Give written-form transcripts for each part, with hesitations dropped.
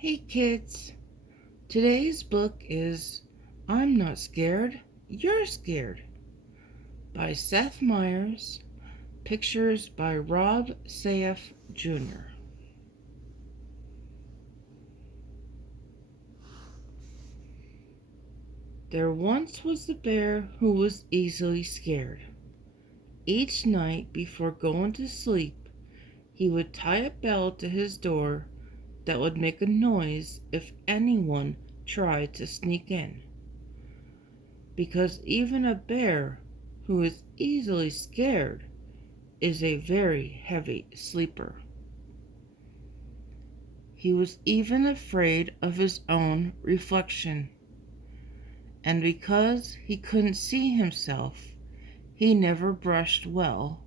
Hey kids, today's book is I'm Not Scared, You're Scared by Seth Meyers, pictures by Rob Sayegh Jr. There once was a bear who was easily scared. Each night before going to sleep, he would tie a bell to his door that would make a noise if anyone tried to sneak in. Because even a bear who is easily scared is a very heavy sleeper. He was even afraid of his own reflection, and because he couldn't see himself, he never brushed well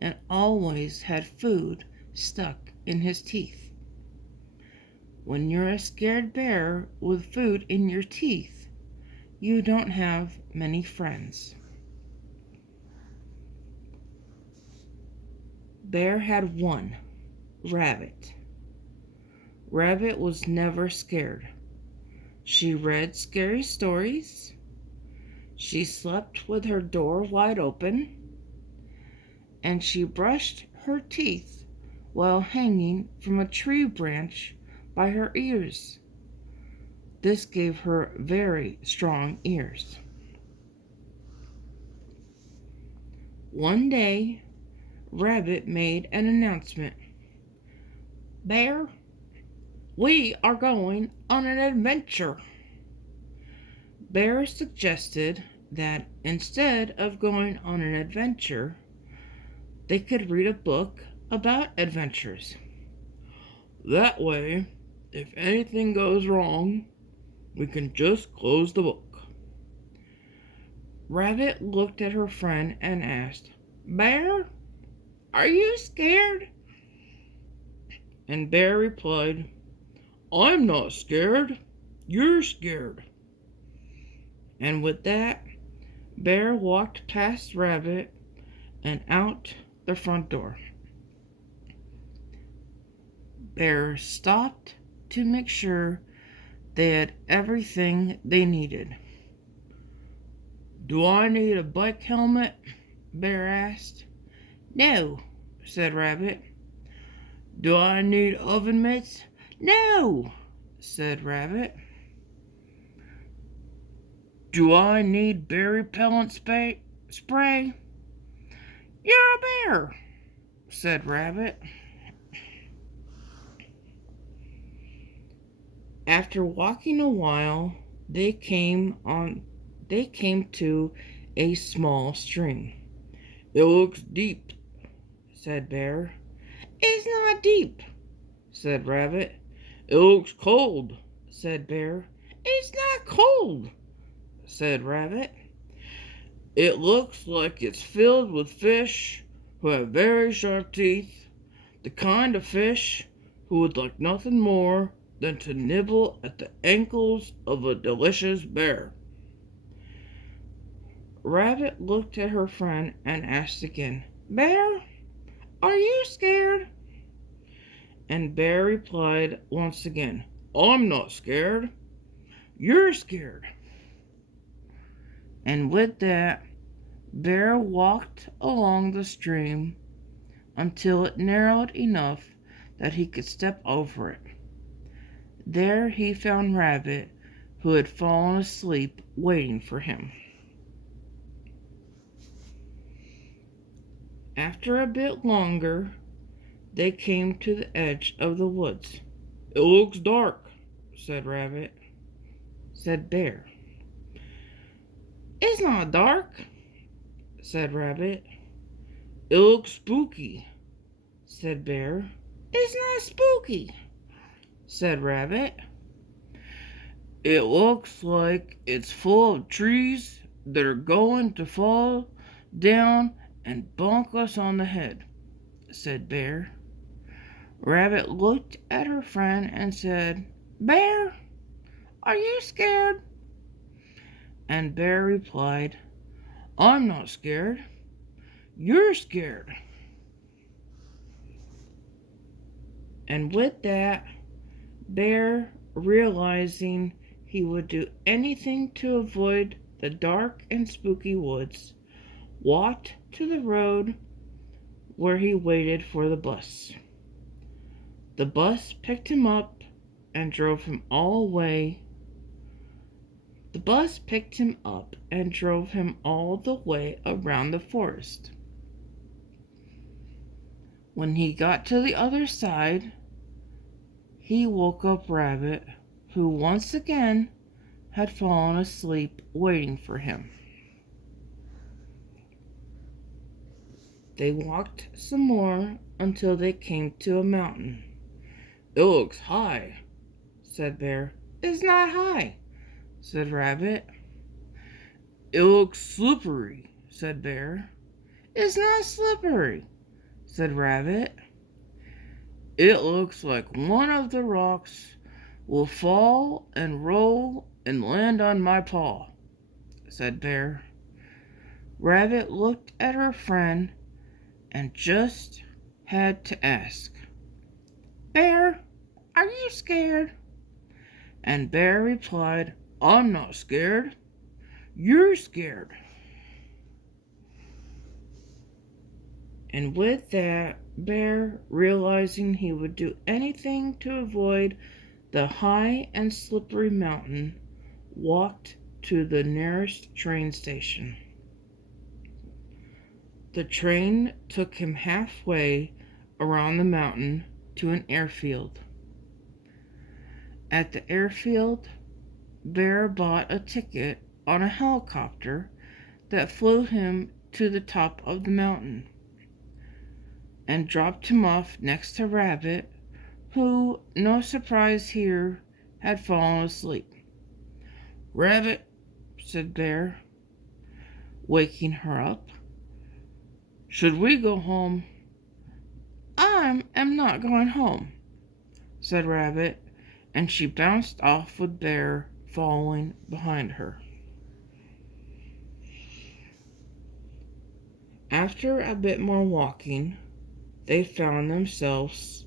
and always had food stuck in his teeth. When you're a scared bear with food in your teeth, you don't have many friends. Bear had one, Rabbit. Rabbit was never scared. She read scary stories. She slept with her door wide open. And she brushed her teeth while hanging from a tree branch by her ears. This gave her very strong ears. One day, Rabbit made an announcement. Bear, we are going on an adventure. Bear suggested that instead of going on an adventure, they could read a book about adventures. That way, if anything goes wrong, we can just close the book. Rabbit looked at her friend and asked, Bear, are you scared? And Bear replied, I'm not scared. You're scared. And with that, Bear walked past Rabbit and out the front door. Bear stopped to make sure they had everything they needed. Do I need a bike helmet? Bear asked. No, said Rabbit. Do I need oven mitts? No, said Rabbit. Do I need bear repellent spray? You're a bear, said Rabbit. After walking a while, they came to a small stream. It looks deep, said Bear. It's not deep, said Rabbit. It looks cold, said Bear. It's not cold, said Rabbit. It looks like it's filled with fish who have very sharp teeth, the kind of fish who would like nothing more than to nibble at the ankles of a delicious bear. Rabbit looked at her friend and asked again, Bear, are you scared? And Bear replied once again, I'm not scared. You're scared. And with that, Bear walked along the stream until it narrowed enough that he could step over it. There he found Rabbit, who had fallen asleep waiting for him. After a bit longer, they came to the edge of the woods. It looks dark, said Rabbit. Said Bear. It's not dark, said Rabbit. It looks spooky, said Bear. It's not spooky, said Rabbit. It looks like it's full of trees that are going to fall down and bonk us on the head, said Bear. Rabbit looked at her friend and said, Bear, are you scared? And Bear replied, I'm not scared. You're scared. And with that, Bear, realizing he would do anything to avoid the dark and spooky woods, walked to the road where he waited for the bus. The bus picked him up and drove him all the way. The bus picked him up and drove him all the way around the forest. When he got to the other side, he woke up Rabbit, who once again had fallen asleep waiting for him. They walked some more until they came to a mountain. "It looks high," said Bear. "It's not high," said Rabbit. "It looks slippery," said Bear. "It's not slippery," said Rabbit. "It looks like one of the rocks will fall and roll and land on my paw," said Bear. Rabbit looked at her friend and just had to ask, "Bear, are you scared?" And Bear replied, "I'm not scared. You're scared." And with that, Bear, realizing he would do anything to avoid the high and slippery mountain, walked to the nearest train station. The train took him halfway around the mountain to an airfield. At the airfield, Bear bought a ticket on a helicopter that flew him to the top of the mountain and dropped him off next to Rabbit, who, no surprise here, had fallen asleep. "Rabbit," said Bear, waking her up, "should we go home?" "I am not going home," said Rabbit, and she bounced off with Bear following behind her. After a bit more walking, they found themselves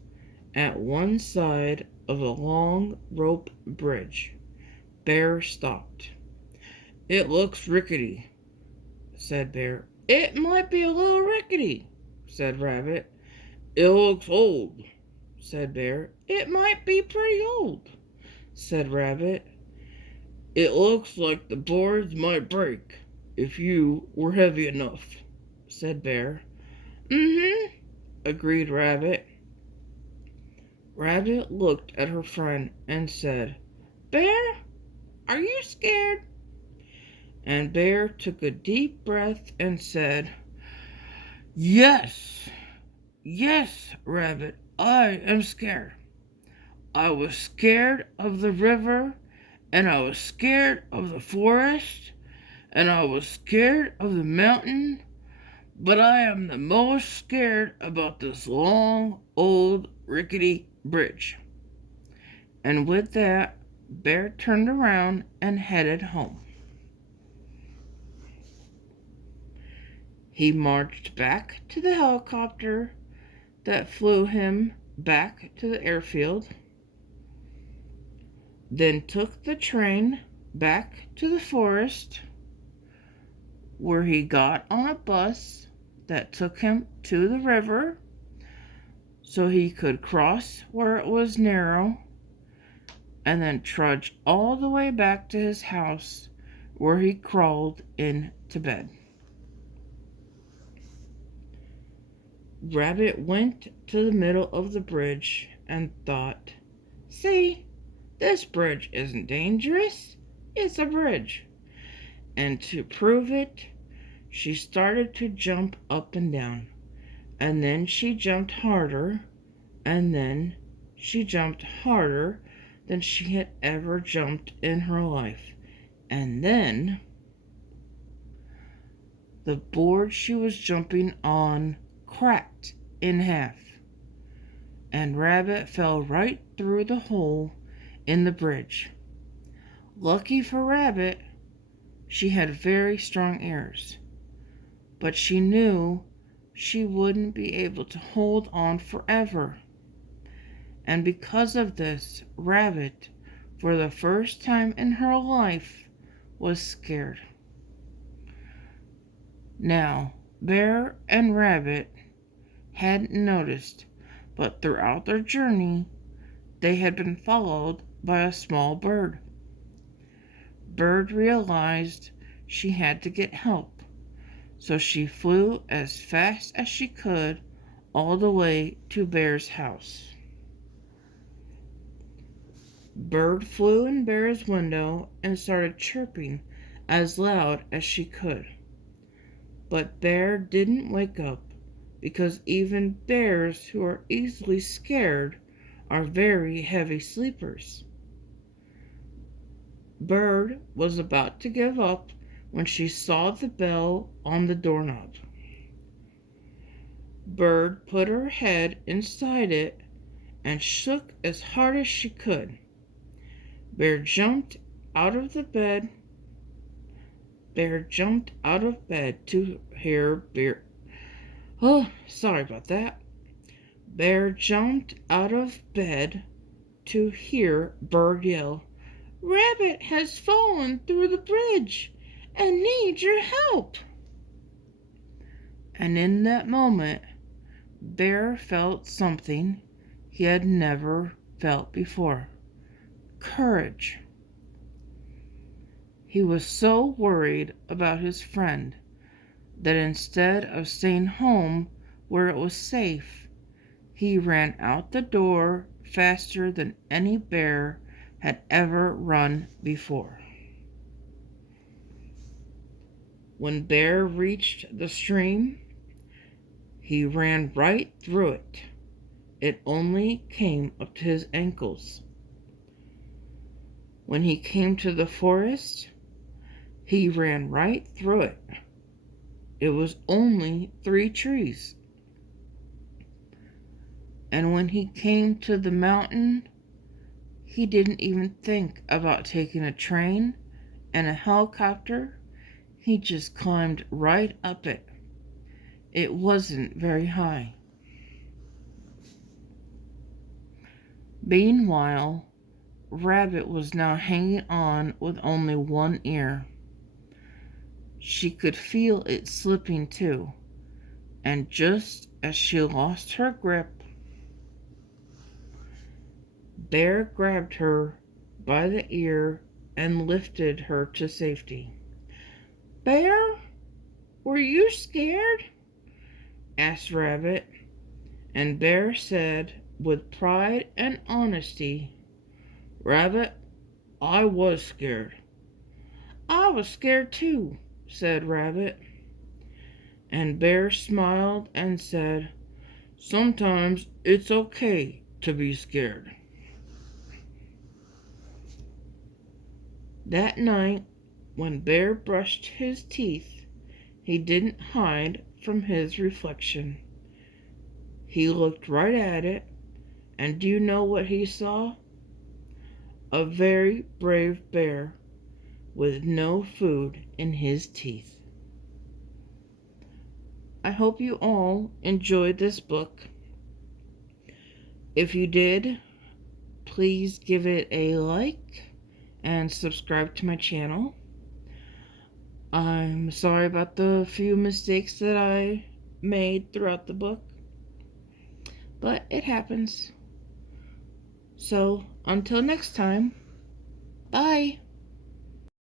at one side of a long rope bridge. Bear stopped. "It looks rickety," said Bear. "It might be a little rickety," said Rabbit. "It looks old," said Bear. "It might be pretty old," said Rabbit. "It looks like the boards might break if you were heavy enough," said Bear. "Mm-hmm," agreed Rabbit. Rabbit looked at her friend and said, "Bear, are you scared?" And Bear took a deep breath and said, "Yes, yes, Rabbit, I am scared. I was scared of the river, and I was scared of the forest, and I was scared of the mountain, but I am the most scared about this long, old, rickety bridge." And with that, Bear turned around and headed home. He marched back to the helicopter that flew him back to the airfield, then took the train back to the forest, where he got on a bus that took him to the river so he could cross where it was narrow, and then trudge all the way back to his house, where he crawled into bed. Rabbit went to the middle of the bridge and thought, "See, this bridge isn't dangerous. It's a bridge." And to prove it, she started to jump up and down. And then she jumped harder, and then she jumped harder than she had ever jumped in her life. And then the board she was jumping on cracked in half, and Rabbit fell right through the hole in the bridge. Lucky for Rabbit, she had very strong ears, but she knew she wouldn't be able to hold on forever. And because of this, Rabbit, for the first time in her life, was scared. Now, Bear and Rabbit hadn't noticed, but throughout their journey, they had been followed by a small bird. Bird realized she had to get help, so she flew as fast as she could all the way to Bear's house. Bird flew in Bear's window and started chirping as loud as she could. But Bear didn't wake up, because even bears who are easily scared are very heavy sleepers. Bird was about to give up when she saw the bell on the doorknob. Bird put her head inside it and shook as hard as she could. Bear jumped out of bed to hear Bear. Oh, sorry about that. Bear jumped out of bed to hear Bird yell, "Rabbit has fallen through the bridge and needs your help." And in that moment, Bear felt something he had never felt before: courage. He was so worried about his friend that instead of staying home where it was safe, he ran out the door faster than any bear had ever run before. When Bear reached the stream, he ran right through it. It only came up to his ankles. When he came to the forest, he ran right through it. It was only 3 trees. And when he came to the mountain, he didn't even think about taking a train and a helicopter. He just climbed right up it. It wasn't very high. Meanwhile, Rabbit was now hanging on with only one ear. She could feel it slipping too, and just as she lost her grip, Bear grabbed her by the ear and lifted her to safety. "Bear, were you scared?" asked Rabbit, and Bear said with pride and honesty, "Rabbit, I was scared." "I was scared too," said Rabbit. And Bear smiled and said, "Sometimes it's okay to be scared." That night, when Bear brushed his teeth, he didn't hide from his reflection. He looked right at it, and do you know what he saw? A very brave bear with no food in his teeth. I hope you all enjoyed this book. If you did, please give it a like and subscribe to my channel. I'm sorry about the few mistakes that I made throughout the book, but it happens. So, until next time, bye.